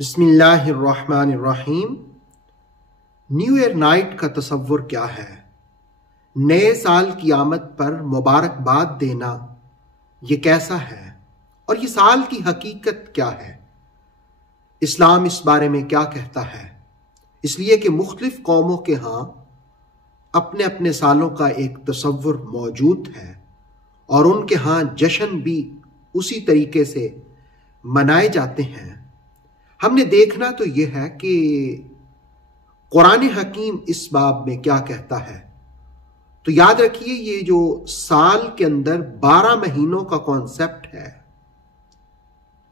بسم اللہ الرحمن الرحیم۔ نیو ایئر نائٹ کا تصور کیا ہے؟ نئے سال کی آمد پر مبارکباد دینا یہ کیسا ہے؟ اور یہ سال کی حقیقت کیا ہے؟ اسلام اس بارے میں کیا کہتا ہے؟ اس لیے کہ مختلف قوموں کے ہاں اپنے اپنے سالوں کا ایک تصور موجود ہے اور ان کے ہاں جشن بھی اسی طریقے سے منائے جاتے ہیں۔ ہم نے دیکھنا تو یہ ہے کہ قرآن حکیم اس باب میں کیا کہتا ہے۔ تو یاد رکھیے، یہ جو سال کے اندر 12 مہینوں کا کانسیپٹ ہے،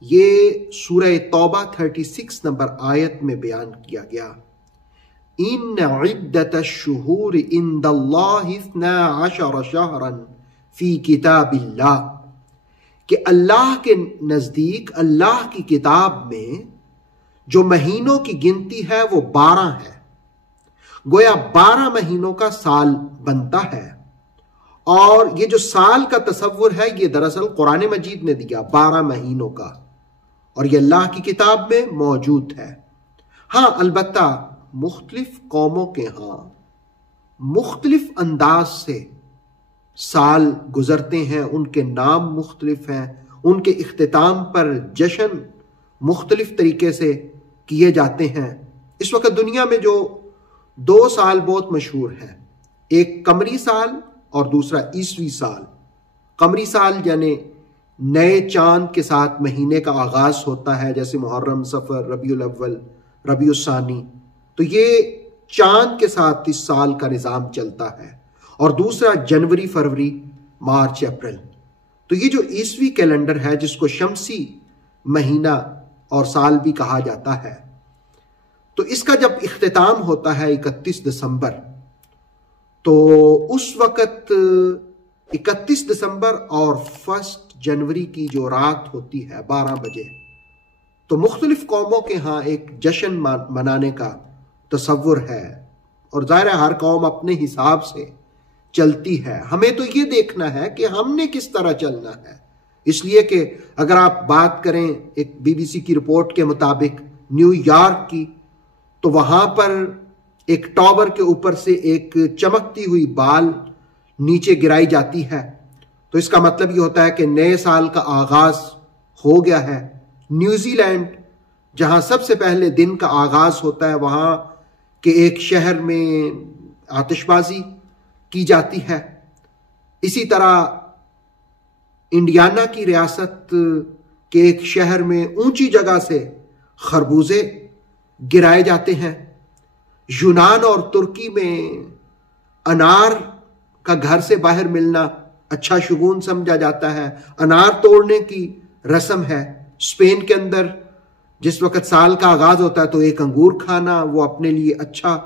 یہ سورہ توبہ 36 نمبر آیت میں بیان کیا گیا۔ ان عدت الشہور عند اللہ 12 شہرا فی کتاب اللہ، کہ اللہ کے نزدیک اللہ کی کتاب میں جو مہینوں کی گنتی ہے وہ 12 ہے۔ گویا 12 مہینوں کا سال بنتا ہے، اور یہ جو سال کا تصور ہے یہ دراصل قرآن مجید نے دیا 12 مہینوں کا، اور یہ اللہ کی کتاب میں موجود ہے۔ ہاں، البتہ مختلف قوموں کے ہاں مختلف انداز سے سال گزرتے ہیں، ان کے نام مختلف ہیں، ان کے اختتام پر جشن مختلف طریقے سے کیے جاتے ہیں۔ اس وقت دنیا میں جو 2 سال بہت مشہور ہیں، ایک قمری سال اور دوسرا عیسوی سال۔ قمری سال یعنی نئے چاند کے ساتھ مہینے کا آغاز ہوتا ہے، جیسے محرم، صفر، ربیع الاول، ربیع الثانی، تو یہ چاند کے ساتھ اس سال کا نظام چلتا ہے۔ اور دوسرا جنوری، فروری، مارچ، اپریل۔ تو یہ جو عیسوی کیلنڈر ہے، جس کو شمسی مہینہ اور سال بھی کہا جاتا ہے، تو اس کا جب اختتام ہوتا ہے 31 دسمبر، تو اس وقت 31 دسمبر اور 1 جنوری کی جو رات ہوتی ہے 12 بجے، تو مختلف قوموں کے ہاں ایک جشن منانے کا تصور ہے، اور ظاہر ہے ہر قوم اپنے حساب سے چلتی ہے۔ ہمیں تو یہ دیکھنا ہے کہ ہم نے کس طرح چلنا ہے، اس لیے کہ اگر آپ بات کریں ایک BBC کی رپورٹ کے مطابق نیو یارک کی، تو وہاں پر ایک ٹاور کے اوپر سے ایک چمکتی ہوئی بال نیچے گرائی جاتی ہے، تو اس کا مطلب یہ ہوتا ہے کہ نئے سال کا آغاز ہو گیا ہے۔ نیوزی لینڈ، جہاں سب سے پہلے دن کا آغاز ہوتا ہے، وہاں کے ایک شہر میں آتش بازی کی جاتی ہے۔ اسی طرح انڈیانا کی ریاست کے ایک شہر میں اونچی جگہ سے خربوزے گرائے جاتے ہیں۔ یونان اور ترکی میں انار کا گھر سے باہر ملنا اچھا شگون سمجھا جاتا ہے، انار توڑنے کی رسم ہے۔ اسپین کے اندر جس وقت سال کا آغاز ہوتا ہے تو ایک انگور کھانا وہ اپنے لیے اچھا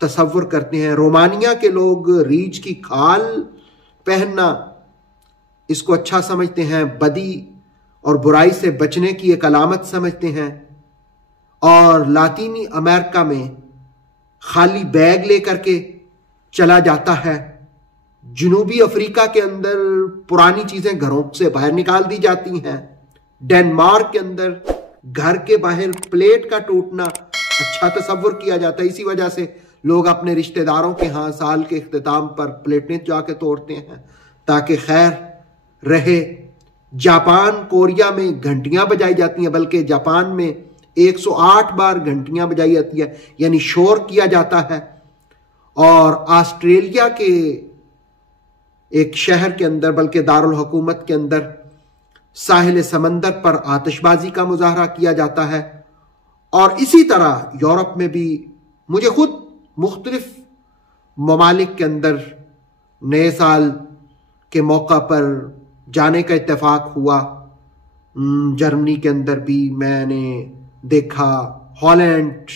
تصور کرتے ہیں۔ رومانیہ کے لوگ ریچھ کی کھال پہننا اس کو اچھا سمجھتے ہیں، بدی اور برائی سے بچنے کی ایک علامت سمجھتے ہیں۔ اور لاطینی امریکہ میں خالی بیگ لے کر کے چلا جاتا ہے۔ جنوبی افریقہ کے اندر پرانی چیزیں گھروں سے باہر نکال دی جاتی ہیں۔ ڈنمارک کے اندر گھر کے باہر پلیٹ کا ٹوٹنا اچھا تصور کیا جاتا ہے، اسی وجہ سے لوگ اپنے رشتہ داروں کے ہاں سال کے اختتام پر پلیٹیں جا کے توڑتے ہیں تاکہ خیر رہے۔ جاپان، کوریا میں گھنٹیاں بجائی جاتی ہیں، بلکہ جاپان میں 108 بار گھنٹیاں بجائی جاتی ہے، یعنی شور کیا جاتا ہے۔ اور آسٹریلیا کے ایک شہر کے اندر، بلکہ دارالحکومت کے اندر، ساحل سمندر پر آتش بازی کا مظاہرہ کیا جاتا ہے۔ اور اسی طرح یورپ میں بھی مجھے خود مختلف ممالک کے اندر نئے سال کے موقع پر جانے کا اتفاق ہوا۔ جرمنی کے اندر بھی میں نے دیکھا، ہالینڈ،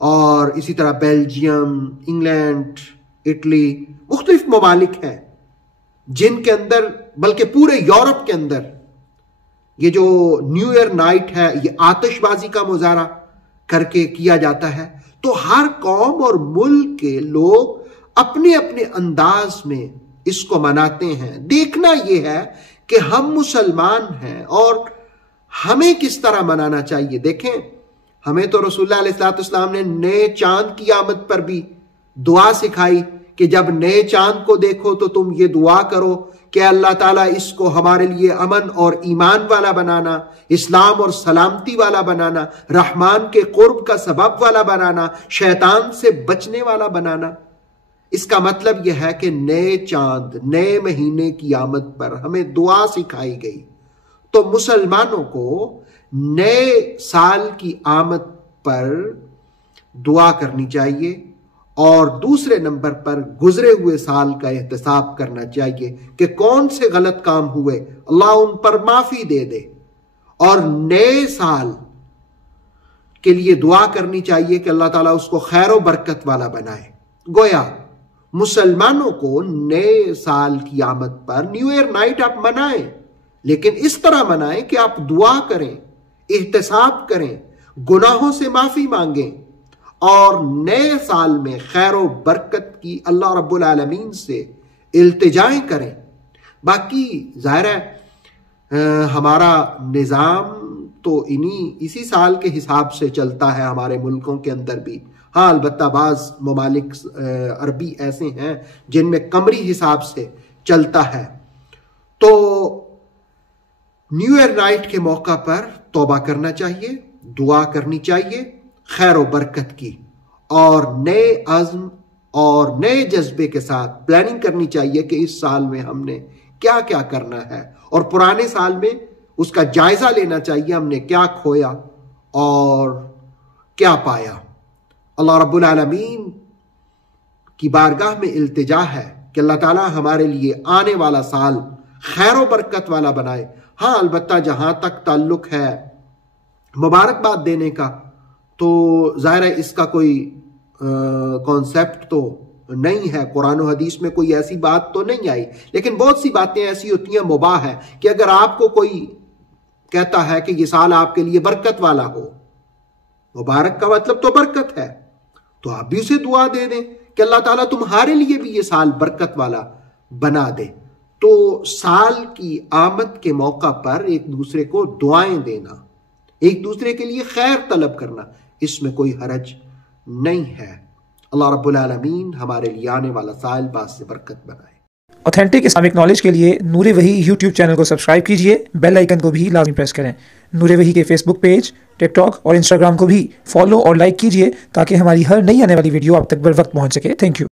اور اسی طرح بیلجیم، انگلینڈ، اٹلی، مختلف ممالک ہیں جن کے اندر، بلکہ پورے یورپ کے اندر، یہ جو نیو ایئر نائٹ ہے یہ آتش بازی کا مظاہرہ کر کے کیا جاتا ہے۔ تو ہر قوم اور ملک کے لوگ اپنے اپنے انداز میں اس کو مناتے ہیں۔ دیکھنا یہ ہے کہ ہم مسلمان ہیں اور ہمیں کس طرح منانا چاہیے۔ دیکھیں، ہمیں تو رسول اللہ علیہ السلام نے نئے چاند کی آمد پر بھی دعا سکھائی کہ جب نئے چاند کو دیکھو تو تم یہ دعا کرو کہ اللہ تعالیٰ اس کو ہمارے لیے امن اور ایمان والا بنانا، اسلام اور سلامتی والا بنانا، رحمان کے قرب کا سبب والا بنانا، شیطان سے بچنے والا بنانا۔ اس کا مطلب یہ ہے کہ نئے چاند، نئے مہینے کی آمد پر ہمیں دعا سکھائی گئی۔ تو مسلمانوں کو نئے سال کی آمد پر دعا کرنی چاہیے، اور دوسرے نمبر پر گزرے ہوئے سال کا احتساب کرنا چاہیے کہ کون سے غلط کام ہوئے، اللہ ان پر معافی دے دے، اور نئے سال کے لیے دعا کرنی چاہیے کہ اللہ تعالیٰ اس کو خیر و برکت والا بنائے۔ گویا مسلمانوں کو نئے سال کی آمد پر نیو ایئر نائٹ آپ منائیں، لیکن اس طرح منائیں کہ آپ دعا کریں، احتساب کریں، گناہوں سے معافی مانگیں، اور نئے سال میں خیر و برکت کی اللہ رب العالمین سے التجائیں کریں۔ باقی ظاہر ہے ہمارا نظام تو اسی سال کے حساب سے چلتا ہے ہمارے ملکوں کے اندر بھی۔ ہاں البتہ بعض ممالک عربی ایسے ہیں جن میں قمری حساب سے چلتا ہے۔ تو نیو ایئر نائٹ کے موقع پر توبہ کرنا چاہیے، دعا کرنی چاہیے خیر و برکت کی، اور نئے عزم اور نئے جذبے کے ساتھ پلاننگ کرنی چاہیے کہ اس سال میں ہم نے کیا کیا کرنا ہے، اور پرانے سال میں اس کا جائزہ لینا چاہیے ہم نے کیا کھویا اور کیا پایا۔ اللہ رب العالمین کی بارگاہ میں التجا ہے کہ اللہ تعالیٰ ہمارے لیے آنے والا سال خیر و برکت والا بنائے۔ ہاں البتہ جہاں تک تعلق ہے مبارکباد دینے کا، تو ظاہر ہے اس کا کوئی کانسیپٹ تو نہیں ہے، قرآن و حدیث میں کوئی ایسی بات تو نہیں آئی، لیکن بہت سی باتیں ایسی ہوتی ہیں مباح ہے کہ اگر آپ کو کوئی کہتا ہے کہ یہ سال آپ کے لیے برکت والا ہو، مبارک کا مطلب تو برکت ہے، تو آپ بھی اسے دعا دے دیں کہ اللہ تعالیٰ تمہارے لیے بھی یہ سال برکت والا بنا دے۔ تو سال کی آمد کے موقع پر ایک دوسرے کو دعائیں دینا، ایک دوسرے کے لیے خیر طلب کرنا، اس میں کوئی حرج نہیں ہے۔ اللہ رب العالمین ہمارے لیے آنے والا سال باعث سے برکت بنائے۔ اوتھینٹک اسلامک نالج کے لیے نور وحی یوٹیوب چینل کو سبسکرائب کیجئے، بیل آئیکن کو بھی لازمی پریس کریں۔ نور وحی کے فیس بک پیج، ٹک ٹاک اور انسٹاگرام کو بھی فالو اور لائک کیجئے تاکہ ہماری ہر نئی آنے والی ویڈیو آپ تک بر وقت پہنچ سکے۔ Thank you.